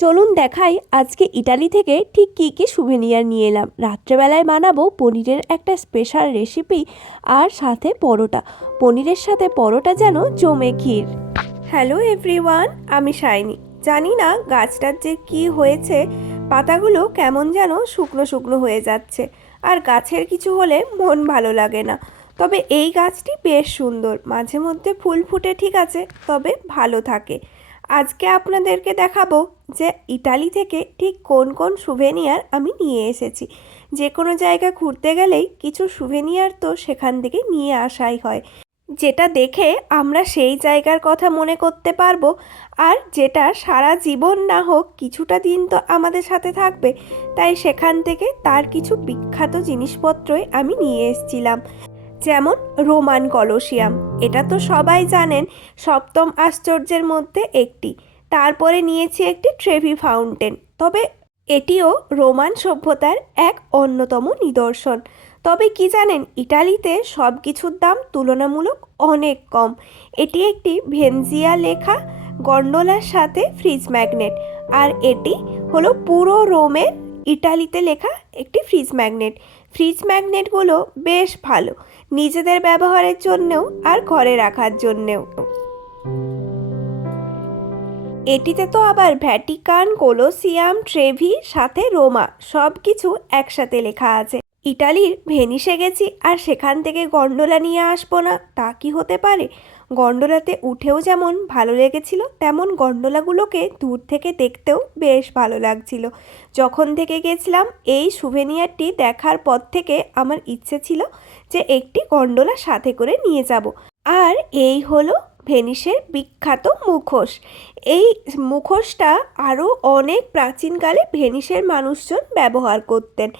চলুন দেখাই আজকে ইটালি থেকে ঠিক কী কী সুভেনিয়ার নিয়ে এলাম। রাত্রেবেলায় বানাবো পনিরের একটা স্পেশাল রেসিপি আর সাথে পরোটা। পনিরের সাথে পরোটা যেন জমে ক্ষীর। হ্যালো এভরিওয়ান, আমি শাইনি। জানি না গাছটার যে কী হয়েছে, পাতাগুলো কেমন যেন শুকনো শুকনো হয়ে যাচ্ছে, আর গাছের কিছু হলে মন ভালো লাগে না। তবে এই গাছটি বেশ সুন্দর, মাঝে মধ্যে ফুল ফুটে ঠিক আছে, তবে ভালো থাকে। আজকে আপনাদেরকে দেখাবো যে ইটালি থেকে ঠিক কোন কোন সুভেনিয়ার আমি নিয়ে এসেছি। যে কোনো জায়গা ঘুরতে গেলেই কিছু সুভেনিয়ার তো সেখান থেকে নিয়ে আসাই হয়, যেটা দেখে আমরা সেই জায়গার কথা মনে করতে পারবো, আর যেটা সারা জীবন না হোক কিছুটা দিন তো আমাদের সাথে থাকবে। তাই সেখান থেকে তার কিছু বিখ্যাত জিনিসপত্রই আমি নিয়ে এসেছিলাম। যেমন রোমান কলোসিয়াম, এটা তো সবাই জানেন সপ্তম আশ্চর্যের মধ্যে একটি। তারপরে নিয়েছি একটি ট্রেভি ফাউন্টেন, তবে এটিও রোমান সভ্যতার এক অন্যতম নিদর্শন। তবে কি জানেন, ইটালিতে সব কিছুর দাম তুলনামূলক অনেক কম। এটি একটি ভেনজিয়া লেখা গন্ডোলার সাথে ফ্রিজ ম্যাগনেট, আর এটি হলো পুরো রোমের ইটালিতে লেখা একটি ফ্রিজ ম্যাগনেট। ফ্রিজ ম্যাগনেটগুলো বেশ ভালো, নিজেদের ব্যবহারের জন্যেও আর ঘরে রাখার জন্যেও। এটিতে তো আবার ভ্যাটিকান, কোলোসিয়াম, ট্রেভি সাথে রোমা সব কিছু একসাথে লেখা আছে। ইটালির ভেনিসে গেছি আর সেখান থেকে গন্ডোলা নিয়ে আসবো না, তা কি হতে পারে? গন্ডোলাতে উঠেও যেমন ভালো লেগেছিল, তেমন গন্ডোলাগুলোকে দূর থেকে দেখতেও বেশ ভালো লাগছিল। যখন থেকে গেছিলাম এই সুভেনিয়ারটি দেখার পর থেকে আমার ইচ্ছে ছিল যে একটি গন্ডোলা সাথে করে নিয়ে যাব। আর এই হলো ভেনিসের বিখ্যাত মুখোশ। এই মুখোশটা আরও অনেক প্রাচীনকালে ভেনিসের মানুষজন ব্যবহার করতেন।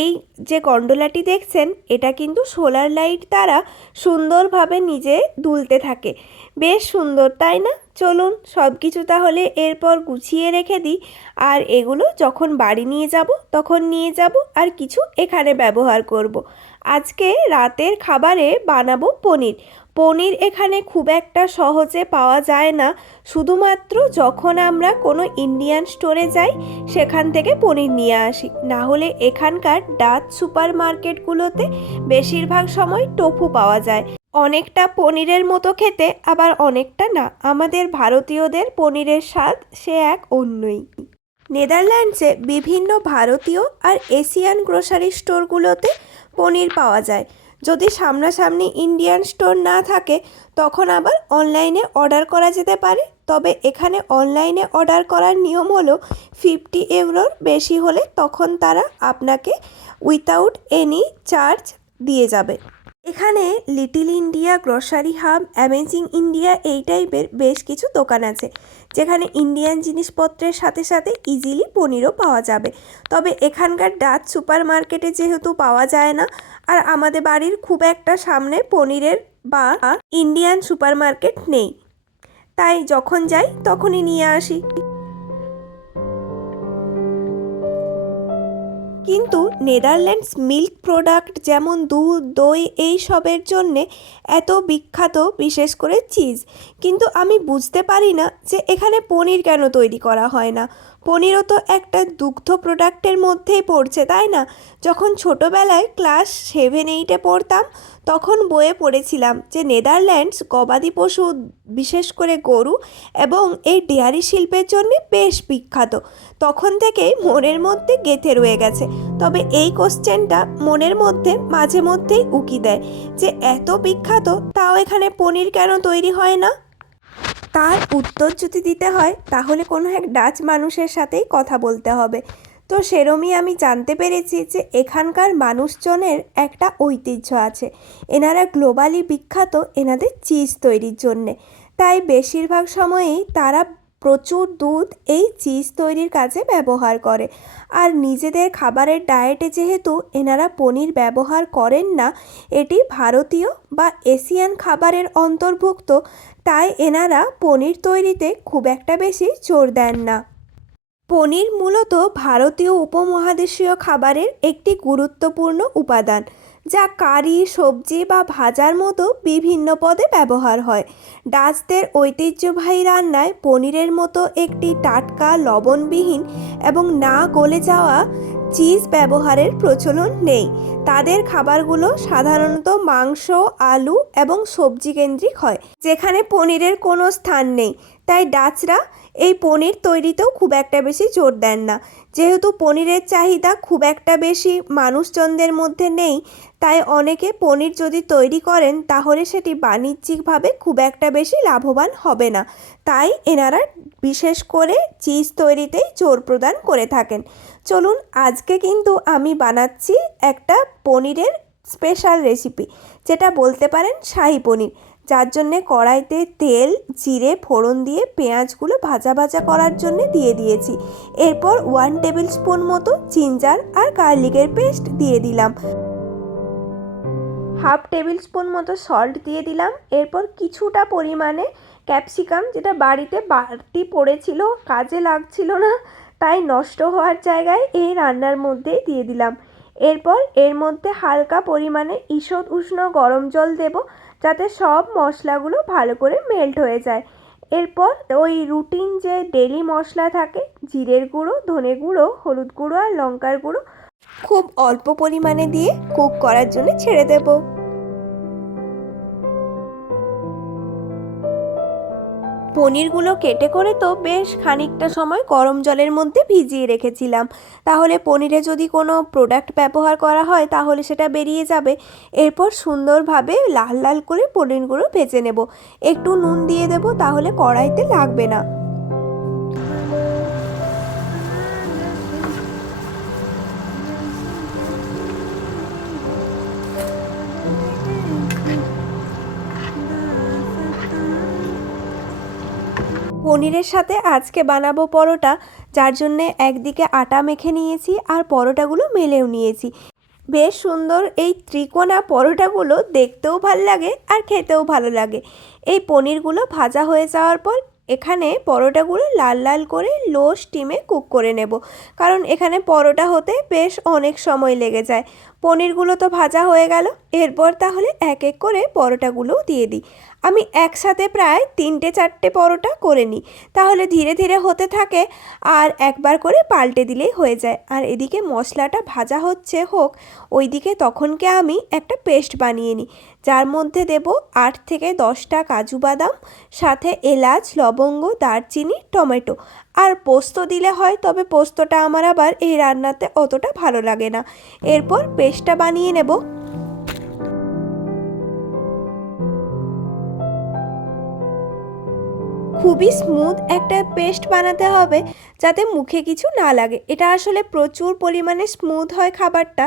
এই যে গন্ডোলাটি দেখছেন, এটা কিন্তু সোলার লাইট দ্বারা সুন্দরভাবে নিজে দুলতে থাকে। বেশ সুন্দর, তাই না? চলুন সব কিছু তাহলে এরপর গুছিয়ে রেখে দিই, আর এগুলো যখন বাড়ি নিয়ে যাব তখন নিয়ে যাব, আর কিছু এখানে ব্যবহার করব। আজকে রাতের খাবারে বানাবো পনির। পনির এখানে খুব একটা সহজে পাওয়া যায় না, শুধুমাত্র যখন আমরা কোনো ইন্ডিয়ান স্টোরে যাই সেখান থেকে পনির নিয়ে আসি। না হলে এখানকার ডাচ সুপার মার্কেটগুলোতে বেশিরভাগ সময় টোফু পাওয়া যায়। অনেকটা পনিরের মতো খেতে, আবার অনেকটা না। আমাদের ভারতীয়দের পনিরের স্বাদ সে এক অন্যই। নেদারল্যান্ডসে বিভিন্ন ভারতীয় আর এশিয়ান গ্রোসারি স্টোরগুলোতে পনির পাওয়া যায়। যদি সামনাসামনি ইন্ডিয়ান স্টোর না থাকে তখন আবার অনলাইনে অর্ডার করা যেতে পারে। তবে এখানে অনলাইনে অর্ডার করার নিয়ম হলো 50 ইউরোর বেশি হলে তখন তারা আপনাকে উইথাউট এনি চার্জ দিয়ে যাবে। এখানে little India, grocery hub, amazing India এই টাইপের বেশ কিছু দোকান আছে, যেখানে ইন্ডিয়ান জিনিসপত্রের সাথে সাথে ইজিলি পনিরও পাওয়া যাবে। তবে এখানকার ডাচ সুপার মার্কেটে যেহেতু পাওয়া যায় না, আর আমাদের বাড়ির খুব একটা সামনে পনিরের বা ইন্ডিয়ান সুপার মার্কেট নেই, তাই যখন যাই তখনই নিয়ে আসি। কিন্তু নেদারল্যান্ডস মিল্ক প্রোডাক্ট যেমন দুধ, দই এই সবের জন্যে এত বিখ্যাত, বিশেষ করে চিজ। কিন্তু আমি বুঝতে পারি না যে এখানে পনির কেন তৈরি করা হয় না। পনিরও তো একটা দুগ্ধ প্রোডাক্টের মধ্যেই পড়ছে, তাই না? যখন ছোটোবেলায় ক্লাস 7-8-এ পড়তাম তখন বইয়ে পড়েছিলাম যে নেদারল্যান্ডস গবাদি পশু, বিশেষ করে গরু এবং এই ডেয়ারি শিল্পের জন্য বেশ বিখ্যাত। তখন থেকেই মনের মধ্যে গেঁথে রয়ে গেছে। তবে এই কোশ্চেনটা মনের মধ্যে মাঝে মধ্যেই উকি দেয় যে এত বিখ্যাত, তাও এখানে পনির কেন তৈরি হয় না? তার উত্তর যদি দিতে হয় তাহলে কোনো এক ডাচ মানুষের সাথেই কথা বলতে হবে। তো সেরমই আমি জানতে পেরেছি যে এখানকার মানুষজনের একটা ঐতিহ্য আছে। এনারা গ্লোবালি বিখ্যাত এনাদের চিজ তৈরির জন্যে। তাই বেশিরভাগ সময়েই তারা প্রচুর দুধ এই চিজ তৈরির কাজে ব্যবহার করে। আর নিজেদের খাবারের ডায়েটে যেহেতু এনারা পনির ব্যবহার করেন না, এটি ভারতীয় বা এশিয়ান খাবারের অন্তর্ভুক্ত, তাই এনারা পনির তৈরিতে খুব একটা বেশি জোর দেন না। পনির মূলত ভারতীয় উপমহাদেশীয় খাবারের একটি গুরুত্বপূর্ণ উপাদান, যা কারি, সবজি বা ভাজার মতো বিভিন্ন পদে ব্যবহার হয়। ডাচদের ঐতিহ্যবাহী রান্নায় পনিরের মতো একটি টাটকা, লবণবিহীন এবং না গলে যাওয়া চিজ ব্যবহারের প্রচলন নেই। তাদের খাবারগুলো সাধারণত মাংস, আলু এবং সবজি কেন্দ্রিক হয়, যেখানে পনিরের কোনো স্থান নেই। তাই ডাচরা এই পনির তৈরিতেও খুব একটা বেশি জোর দেন না। যেহেতু পনিরের চাহিদা খুব একটা বেশি মানুষজনদের মধ্যে নেই, তাই অনেকে পনির যদি তৈরি করেন তাহলে সেটি বাণিজ্যিকভাবে খুব একটা বেশি লাভবান হবে না। তাই এনারা বিশেষ করে চিজ তৈরিতেই জোর প্রদান করে থাকেন। চলুন, আজকে কিন্তু আমি বানাচ্ছি একটা পনিরের স্পেশাল রেসিপি, যেটা বলতে পারেন শাহী পনির। যার জন্যে কড়াইতে তেল, জিরে ফোড়ন দিয়ে পেঁয়াজগুলো ভাজা ভাজা করার জন্য দিয়ে দিয়েছি। এরপর 1 টেবিল স্পুন মতো জিঞ্জার আর গার্লিকের পেস্ট দিয়ে দিলাম। হাফ টেবিল স্পুন মতো সল্ট দিয়ে দিলাম। এরপর কিছুটা পরিমাণে ক্যাপসিকাম, যেটা বাড়িতে বাড়তি পড়েছিল, কাজে লাগছিল না, তাই নষ্ট হওয়ার জায়গায় এই রান্নার মধ্যেই দিয়ে দিলাম। এরপর এর মধ্যে হালকা পরিমাণে ঈষৎ উষ্ণ গরম জল দেব, যাতে সব মশলাগুলো ভালো করে মেল্ট হয়ে যায়। এরপর ওই রুটিন যে ডেলি মশলা থাকে, জিরের গুঁড়ো, ধনে গুঁড়ো, হলুদ গুঁড়ো আর লঙ্কার গুঁড়ো খুব অল্প পরিমাণে দিয়ে কুক করার জন্য ছেড়ে দেব। পনিরগুলো কেটে করে তো বেশ খানিকটা সময় গরম জলের মধ্যে ভিজিয়ে রেখেছিলাম, তাহলে পনিরে যদি কোনো প্রোডাক্ট ব্যবহার করা হয় তাহলে সেটা বেরিয়ে যাবে। এরপর সুন্দরভাবে লাল লাল করে পনিরগুলো ভেজে নেব। একটু নুন দিয়ে দেব, তাহলে কড়াইতে লাগবে না। পনিরের সাথে আজকে বানাবো পরোটা, যার জন্যে একদিকে আটা মেখে নিয়েছি আর পরোটাগুলো মেলেও নিয়েছি। বেশ সুন্দর এই ত্রিকোণা পরোটাগুলো দেখতেও ভালো লাগে আর খেতেও ভালো লাগে। এই পনিরগুলো ভাজা হয়ে যাওয়ার পর এখানে পরোটাগুলো লাল লাল করে লো স্টিমে কুক করে নেব, কারণ এখানে পরোটা হতে বেশ অনেক সময় লেগে যায়। পনিরগুলো তো ভাজা হয়ে গেল, এরপর তাহলে এক এক করে পরোটাগুলোও দিয়ে দিই। আমি একসাথে প্রায় 3-4টে পরোটা করে নিই, তাহলে ধীরে ধীরে হতে থাকে আর একবার করে পাল্টে দিলেই হয়ে যায়। আর এদিকে মশলাটা ভাজা হচ্ছে হোক, ওইদিকে তখনকে আমি একটা পেস্ট বানিয়ে নিই, যার মধ্যে দেব 8 থেকে 10টা কাজু বাদাম, সাথে এলাচ, লবঙ্গ, দারচিনি, টমেটো আর পোস্ত দিলে হয়, তবে পোস্তটা আমার আবার এই রান্নাতে অতটা ভালো লাগে না। এরপর পেস্টটা বানিয়ে নেব। খুবই স্মুথ একটা পেস্ট বানাতে হবে, যাতে মুখে কিছু না লাগে। এটা আসলে প্রচুর পরিমাণে স্মুথ হয় খাবারটা।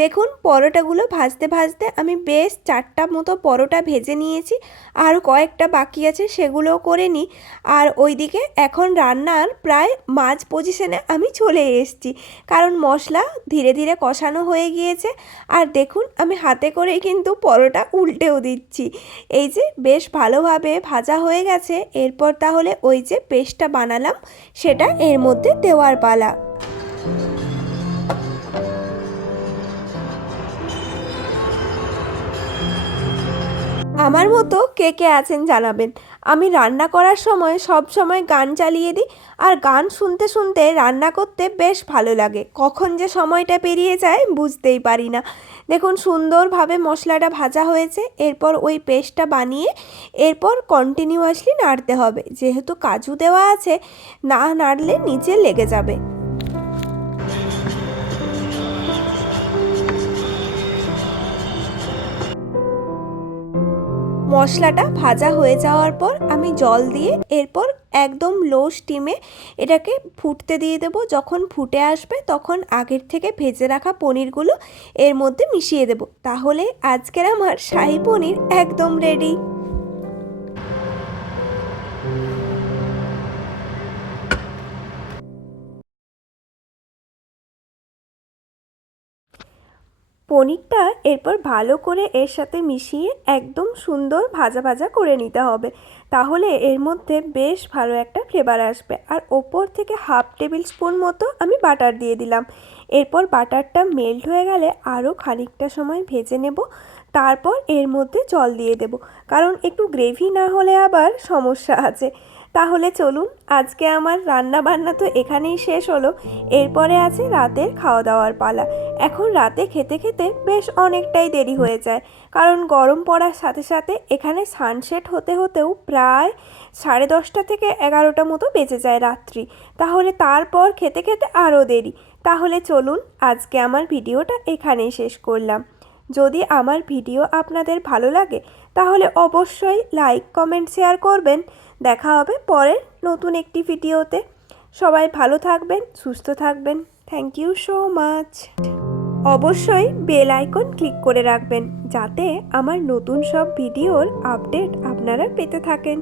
দেখুন, পরোটাগুলো ভাজতে ভাজতে আমি বেশ 4টা মতো পরোটা ভেজে নিয়েছি, আর কয়েকটা বাকি আছে, সেগুলোও করে নিই। আর ওইদিকে এখন রান্নার প্রায় মাঝ পজিশনে আমি চলে এসেছি, কারণ মশলা ধীরে ধীরে কষানো হয়ে গিয়েছে। আর দেখুন, আমি হাতে করেই কিন্তু পরোটা উল্টেও দিচ্ছি। এই যে বেশ ভালোভাবে ভাজা হয়ে গেছে, এরপর তাহলে ওই যে পেস্টটা বানালাম সেটা এর মধ্যে দেওয়ার পালা। আমার মতো কে কে আছেন জানাবেন। আমি রান্না করার সময় সব সময় গান চালিয়ে দিই, আর গান শুনতে শুনতে রান্না করতে বেশ ভালো লাগে। কখন যে সময়টা পেরিয়ে যায় বুঝতেই পারি না। দেখুন, সুন্দরভাবে মশলাটা ভাজা হয়েছে। এরপর ওই পেস্টটা বানিয়ে এরপর কন্টিনিউয়াসলি নাড়তে হবে, যেহেতু কাজু দেওয়া আছে, না নাড়লে নিচে লেগে যাবে। মশলাটা ভাজা হয়ে যাওয়ার পর আমি জল দিয়ে এরপর একদম লো স্টিমে এটাকে ফুটতে দিয়ে দেবো। যখন ফুটে আসবে তখন আগের থেকে ভেজে রাখা পনিরগুলো এর মধ্যে মিশিয়ে দেব। তাহলে আজকের আমার শাহী পনির একদম রেডি। পনিরটা এরপর ভালো করে এর সাথে মিশিয়ে একদম সুন্দর ভাজা ভাজা করে নিতে হবে, তাহলে এর মধ্যে বেশ ভালো একটা ফ্লেভার আসবে। আর ওপর থেকে 1/2 টেবিল স্পুন মতো আমি বাটার দিয়ে দিলাম। এরপর বাটারটা মেল্ট হয়ে গেলে আরও খানিকটা সময় ভেজে নেব, তারপর এর মধ্যে জল দিয়ে দেব, কারণ একটু গ্রেভি না হলে আবার সমস্যা আছে। তাহলে চলুন, আজকে আমার রান্না বান্না তো এখানেই শেষ হলো। এরপরে আছে রাতের খাওয়া দাওয়ার পালা। এখন রাতে খেতে খেতে বেশ অনেকটাই দেরি হয়ে যায়, কারণ গরম পড়ার সাথে সাথে এখানে সানসেট হতে হতেও প্রায় 10:30 থেকে 11টা মতো বেজে যায় রাত্রি। তাহলে তারপর খেতে খেতে আরও দেরি। তাহলে চলুন, আজকে আমার ভিডিওটা এখানেই শেষ করলাম। যদি আমার ভিডিও আপনাদের ভালো লাগে তাহলে অবশ্যই লাইক, কমেন্ট, শেয়ার করবেন। দেখা হবে পরের নতুন একটি ভিডিওতে। সবাই ভালো থাকবেন, সুস্থ থাকবেন। Thank you so much. অবশ্যই বেল আইকন ক্লিক করে রাখবেন, যাতে আমার নতুন সব ভিডিওর আপডেট আপনারা পেতে থাকেন।